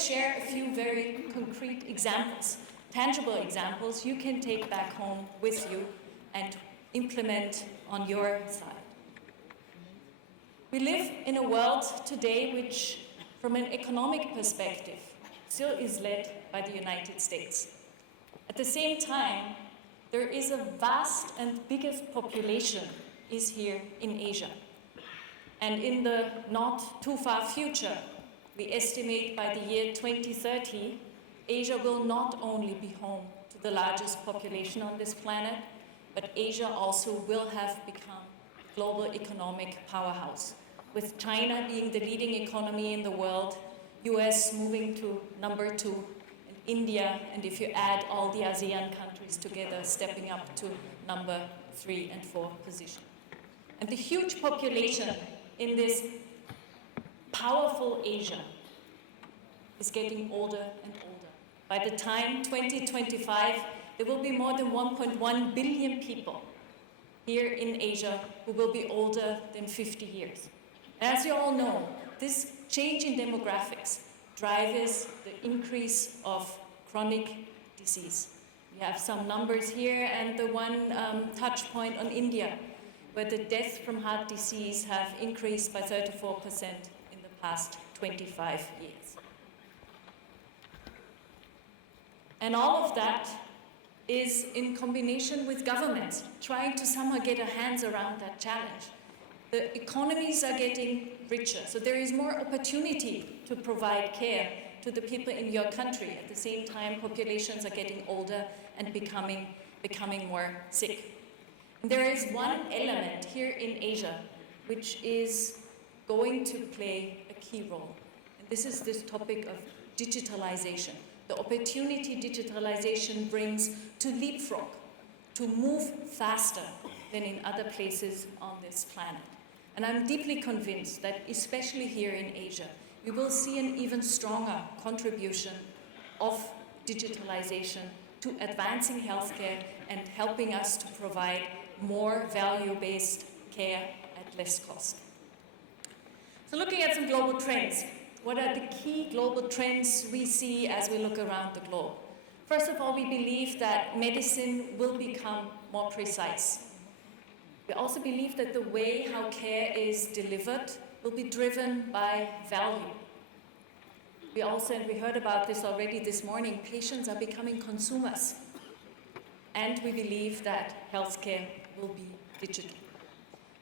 share a few very concrete examples, tangible examples you can take back home with you and implement on your side. We live in a world today which, from an economic perspective, still is led by the United States. At the same time, there is a vast and biggest population is here in Asia. And in the not too far future, we estimate by the year 2030, Asia will not only be home to the largest population on this planet, but Asia also will have become a global economic powerhouse, with China being the leading economy in the world, US moving to number 2, and India, and if you add all the ASEAN countries together, stepping up to number 3 and 4 position. And the huge population in this powerful Asia is getting older and older. By the time 2025, there will be more than 1.1 billion people here in Asia who will be older than 50 years. As you all know, this change in demographics drives the increase of chronic disease. We have some numbers here, and the one touch point on India, where the deaths from heart disease have increased by 34% in the past 25 years. And all of that is in combination with governments trying to somehow get their hands around that challenge. The economies are getting richer, so there is more opportunity to provide care to the people in your country. At the same time, populations are getting older and becoming more sick. And there is one element here in Asia which is going to play a key role. And this is this topic of digitalization. The opportunity digitalization brings to leapfrog, to move faster than in other places on this planet. And I'm deeply convinced that, especially here in Asia, we will see an even stronger contribution of digitalization to advancing healthcare and helping us to provide more value-based care at less cost. So looking at some global trends, what are the key global trends we see as we look around the globe? First of all, we believe that medicine will become more precise. We also believe that the way how care is delivered will be driven by value. We also, and we heard about this already this morning, patients are becoming consumers. And we believe that healthcare will be digital.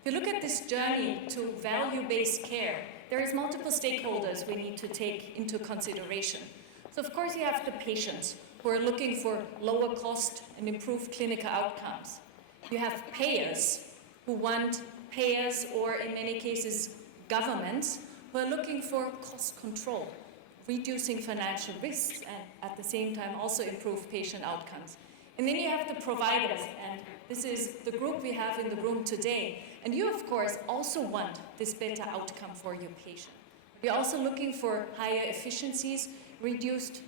If you look at this journey to value-based care, there is multiple stakeholders we need to take into consideration. So of course you have the patients who are looking for lower cost and improved clinical outcomes. You have payers who want payers, or in many cases governments, who are looking for cost control, reducing financial risks, and at the same time also improve patient outcomes. And then you have the providers, and this is the group we have in the room today. And you, of course, also want this better outcome for your patient. We're also looking for higher efficiencies, reduced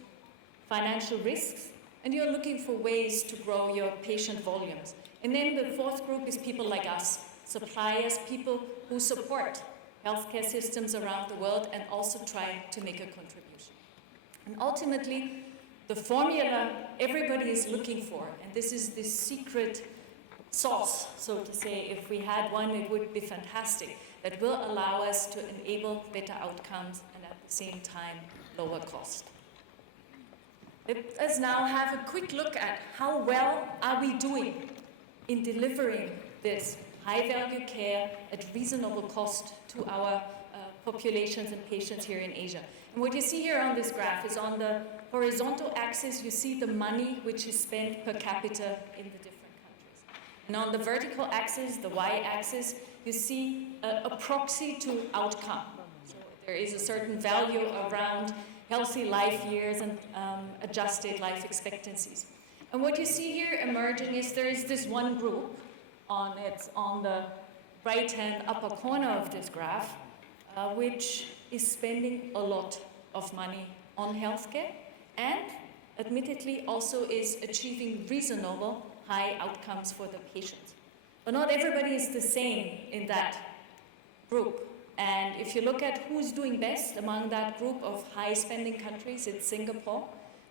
financial risks, and you're looking for ways to grow your patient volumes. And then the fourth group is people like us, suppliers, people who support healthcare systems around the world and also try to make a contribution. And ultimately, the formula everybody is looking for, and this is the secret sauce, so to say, if we had one, it would be fantastic, that will allow us to enable better outcomes and at the same time, lower cost. Let's now have a quick look at how well are we doing in delivering this high-value care at reasonable cost to our populations and patients here in Asia. And what you see here on this graph is on the horizontal axis, you see the money which is spent per capita in the different countries. And on the vertical axis, the y-axis, you see a proxy to outcome. So there is a certain value around healthy life years and adjusted life expectancies. And what you see here emerging is there is this one group, it's on the right-hand upper corner of this graph, which is spending a lot of money on healthcare and admittedly also is achieving reasonable high outcomes for the patients. But not everybody is the same in that group. And if you look at who's doing best among that group of high-spending countries, it's Singapore,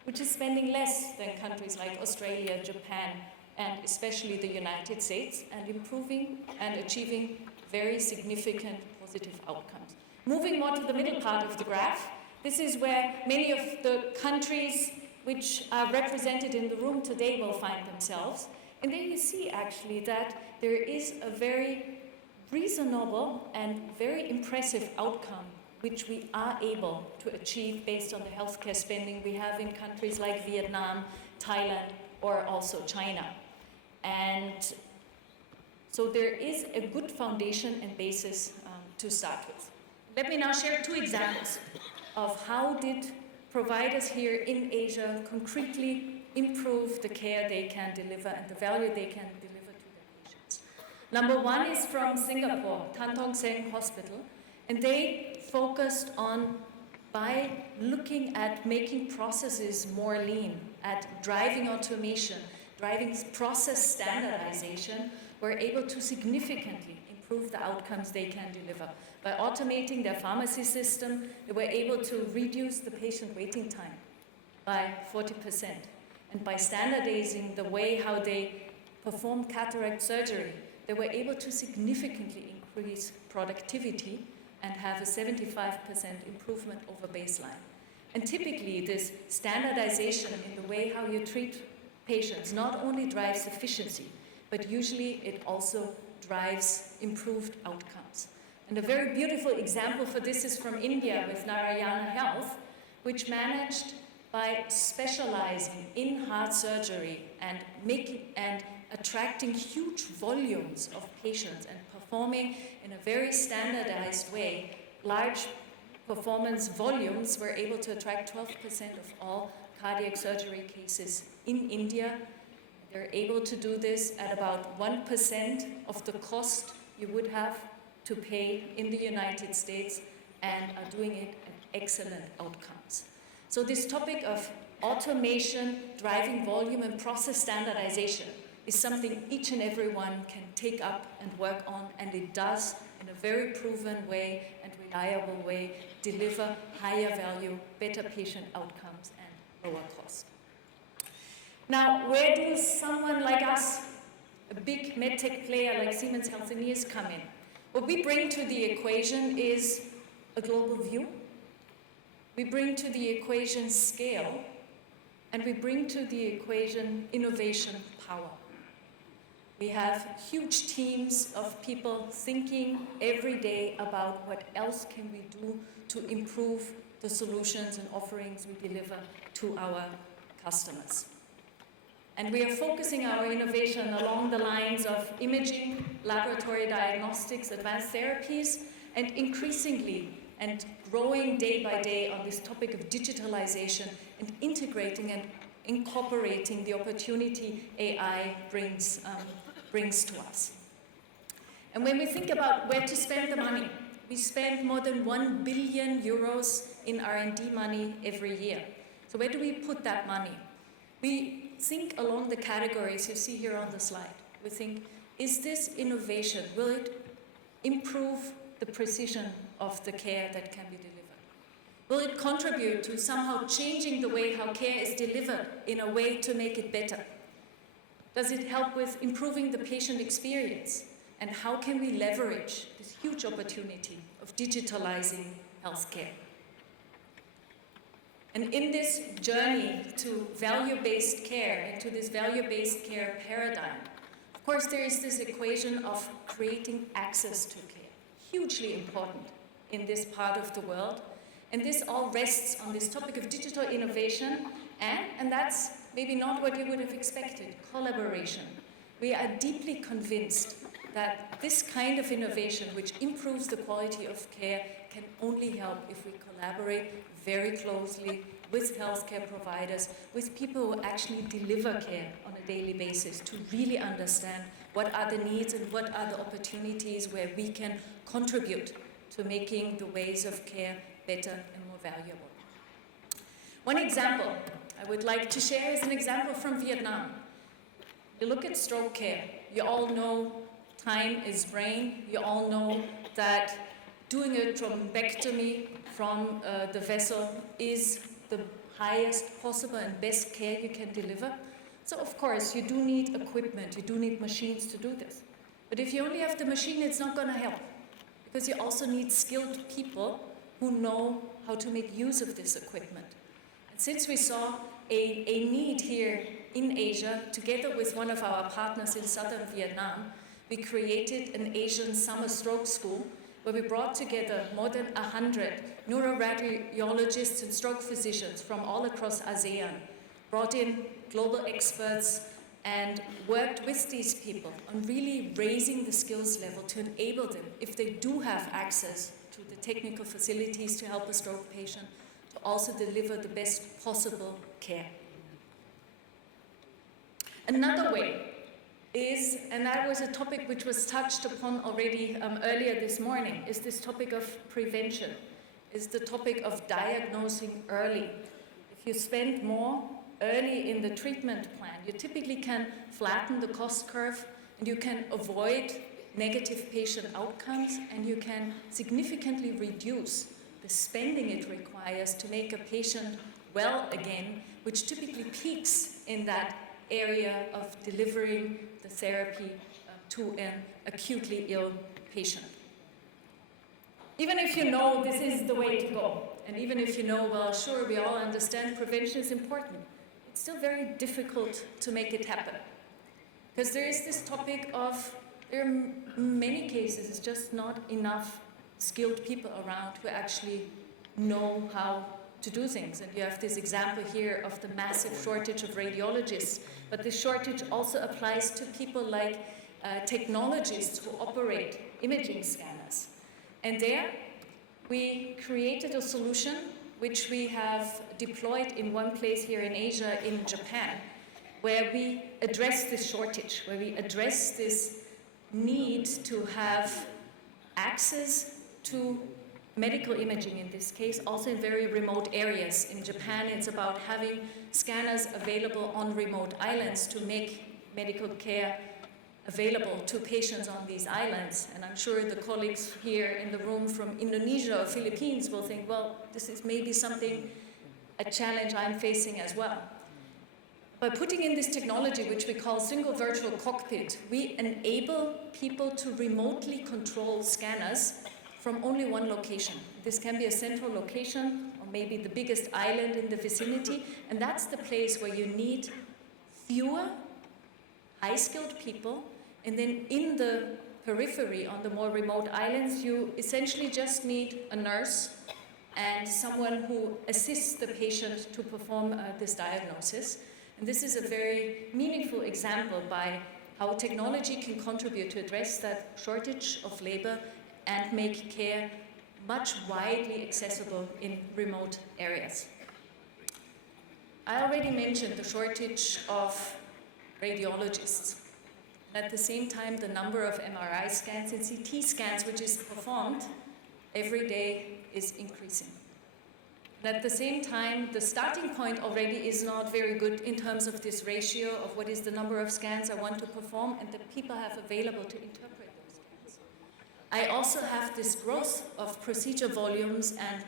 which is spending less than countries like Australia, Japan, and especially the United States, and improving and achieving very significant positive outcomes. Moving more to the middle part of the graph, this is where many of the countries which are represented in the room today will find themselves. And there you see actually that there is a very reasonable and very impressive outcome which we are able to achieve based on the healthcare spending we have in countries like Vietnam, Thailand, or also China. And so there is a good foundation and basis to start with. Let me now share two examples of how did providers here in Asia concretely improve the care they can deliver and the value they can deliver to their patients. Number one is from Singapore, Tan Tock Seng Hospital, and they focused on, by looking at making processes more lean, at driving automation, driving process standardization, were able to significantly improve the outcomes they can deliver. By automating their pharmacy system, they were able to reduce the patient waiting time by 40%. And by standardizing the way how they perform cataract surgery, they were able to significantly increase productivity and have a 75% improvement over baseline. And typically, this standardization in the way how you treat patients not only drives efficiency, but usually it also drives improved outcomes. And a very beautiful example for this is from India with Narayana Health, which managed, by specializing in heart surgery and attracting huge volumes of patients and performing in a very standardized way, large performance volumes, were able to attract 12% of all cardiac surgery cases in India. They're able to do this at about 1% of the cost you would have to pay in the United States, and are doing it at excellent outcomes. So this topic of automation, driving volume, and process standardization is something each and every one can take up and work on, and it does in a very proven way and reliable way deliver higher value, better patient outcomes, and lower cost. Now, where does someone like us, a big medtech player like Siemens Healthineers, come in? What we bring to the equation is a global view. We bring to the equation scale, and we bring to the equation innovation power. We have huge teams of people thinking every day about what else can we do to improve the solutions and offerings we deliver to our customers. And we are focusing our innovation along the lines of imaging, laboratory diagnostics, advanced therapies, and increasingly and growing day by day on this topic of digitalization and integrating and incorporating the opportunity AI brings to us. And when we think about where to spend the money, we spend more than 1 billion euros in R&D money every year. So where do we put that money? We think along the categories you see here on the slide. We think, is this innovation, will it improve the precision of the care that can be delivered? Will it contribute to somehow changing the way how care is delivered in a way to make it better? Does it help with improving the patient experience? And how can we leverage this huge opportunity of digitalizing healthcare? And in this journey to value-based care, and to this value-based care paradigm, of course there is this equation of creating access to care, hugely important in this part of the world. And this all rests on this topic of digital innovation, and that's maybe not what you would have expected, collaboration. We are deeply convinced that this kind of innovation, which improves the quality of care, can only help if we collaborate very closely with healthcare providers, with people who actually deliver care on a daily basis, to really understand what are the needs and what are the opportunities where we can contribute to making the ways of care better and more valuable. One example I would like to share is an example from Vietnam. You look at stroke care. You all know time is brain. You all know that doing a thrombectomy from the vessel is the highest possible and best care you can deliver. So of course, you do need equipment, you do need machines to do this. But if you only have the machine, it's not going to help, because you also need skilled people who know how to make use of this equipment. And since we saw a need here in Asia, together with one of our partners in southern Vietnam, we created an Asian summer stroke school where we brought together more than 100 neuroradiologists and stroke physicians from all across ASEAN, brought in global experts, and worked with these people on really raising the skills level to enable them, if they do have access to the technical facilities to help a stroke patient, to also deliver the best possible care. Another way is, and that was a topic which was touched upon already earlier this morning, is this topic of prevention, is the topic of diagnosing early. If you spend more early in the treatment plan, you typically can flatten the cost curve, and you can avoid negative patient outcomes, and you can significantly reduce the spending it requires to make a patient well again, which typically peaks in that area of delivering the therapy to an acutely ill patient. Even if you know this is the way to go, and even if you know, well, sure, we all understand prevention is important, it's still very difficult to make it happen. Because there is this topic of, there are many cases, it's just not enough skilled people around who actually know how to do things. And you have this example here of the massive shortage of radiologists, but the shortage also applies to people like technologists who operate imaging scanners. And there, we created a solution which we have deployed in one place here in Asia, in Japan, where we address this shortage, where we address this need to have access to medical imaging, in this case, also in very remote areas. In Japan, it's about having scanners available on remote islands to make medical care available to patients on these islands. And I'm sure the colleagues here in the room from Indonesia or Philippines will think, well, this is maybe something, a challenge I'm facing as well. By putting in this technology, which we call single virtual cockpit, we enable people to remotely control scanners from only one location. This can be a central location or maybe the biggest island in the vicinity, and that's the place where you need fewer high-skilled people, and then in the periphery, on the more remote islands, you essentially just need a nurse and someone who assists the patient to perform this diagnosis. And this is a very meaningful example by how technology can contribute to address that shortage of labor and make care much widely accessible in remote areas. I already mentioned the shortage of radiologists. At the same time, the number of MRI scans and CT scans which is performed every day is increasing. And at the same time, the starting point already is not very good in terms of this ratio of what is the number of scans I want to perform and the people I have available to interpret those scans. I also have this growth of procedure volumes and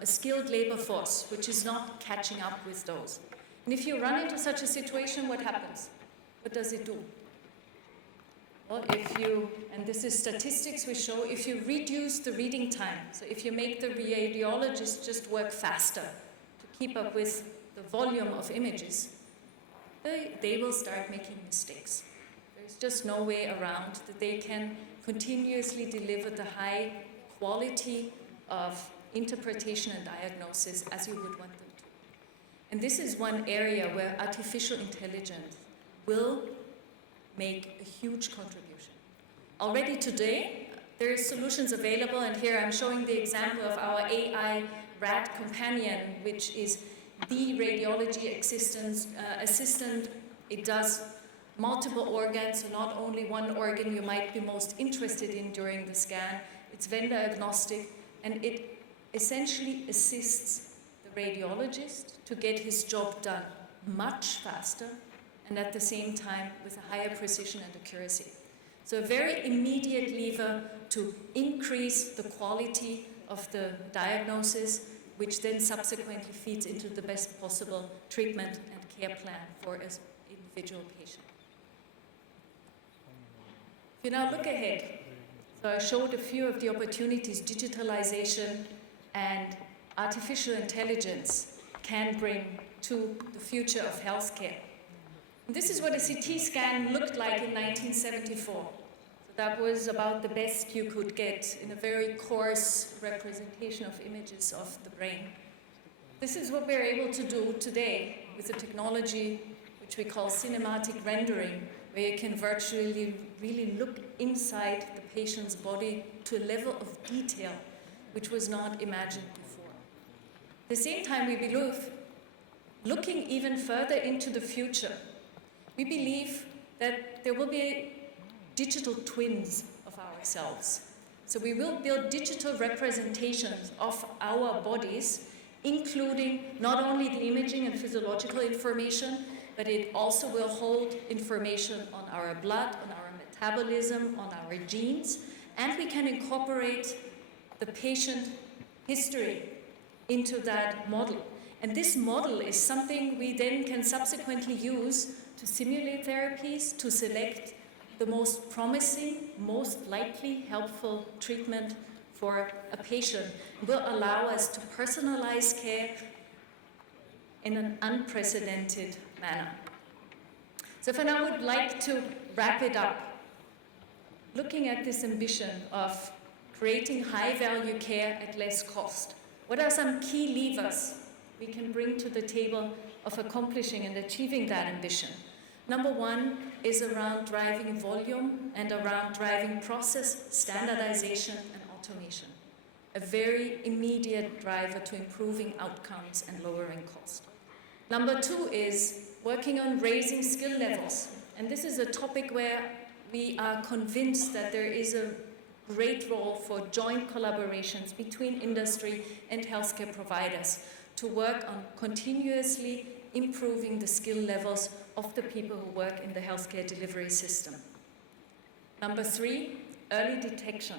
a skilled labor force, which is not catching up with those. And if you run into such a situation, what happens? What does it do? Well, if you, and this is statistics we show, if you reduce the reading time, so if you make the radiologist just work faster to keep up with the volume of images, they will start making mistakes. There's just no way around that they can continuously deliver the high quality of interpretation and diagnosis as you would want them to. And this is one area where artificial intelligence will make a huge contribution. Already today, there are solutions available, and here I'm showing the example of our AI rat companion, which is the radiology assistant. It does multiple organs, so not only one organ you might be most interested in during the scan. It's vendor agnostic, and it essentially assists the radiologist to get his job done much faster and at the same time with a higher precision and accuracy. So a very immediate lever to increase the quality of the diagnosis, which then subsequently feeds into the best possible treatment and care plan for an individual patient. If you now look ahead, so I showed a few of the opportunities digitalization and artificial intelligence can bring to the future of healthcare. And this is what a CT scan looked like in 1974. So that was about the best you could get in a very coarse representation of images of the brain. This is what we're able to do today with the technology which we call cinematic rendering, where you can virtually really look inside the patient's body to a level of detail which was not imagined before. At the same time, we believe, looking even further into the future, we believe that there will be digital twins of ourselves. So we will build digital representations of our bodies, including not only the imaging and physiological information, but it also will hold information on our blood, on our metabolism, on our genes, and we can incorporate the patient history into that model. And this model is something we then can subsequently use to simulate therapies, to select the most promising, most likely helpful treatment for a patient. It will allow us to personalize care in an unprecedented manner. So if I now would like to wrap it up, looking at this ambition of creating high-value care at less cost, what are some key levers we can bring to the table of accomplishing and achieving that ambition? Number one is around driving volume and around driving process standardization and automation, a very immediate driver to improving outcomes and lowering cost. Number two is working on raising skill levels. And this is a topic where we are convinced that there is a great role for joint collaborations between industry and healthcare providers to work on continuously improving the skill levels of the people who work in the healthcare delivery system. Number three, early detection.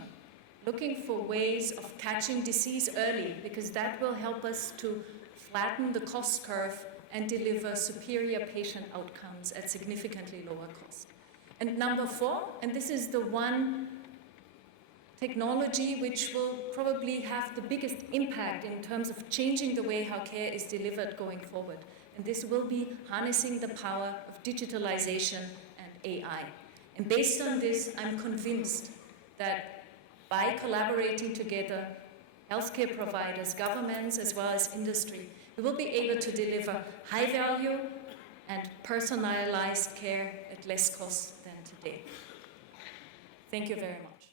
Looking for ways of catching disease early, because that will help us to flatten the cost curve and deliver superior patient outcomes at significantly lower cost. And number four, and this is the one technology which will probably have the biggest impact in terms of changing the way how care is delivered going forward. And this will be harnessing the power of digitalization and AI. And based on this, I'm convinced that by collaborating together, healthcare providers, governments, as well as industry, we will be able to deliver high value and personalized care at less cost than today. Thank you very much.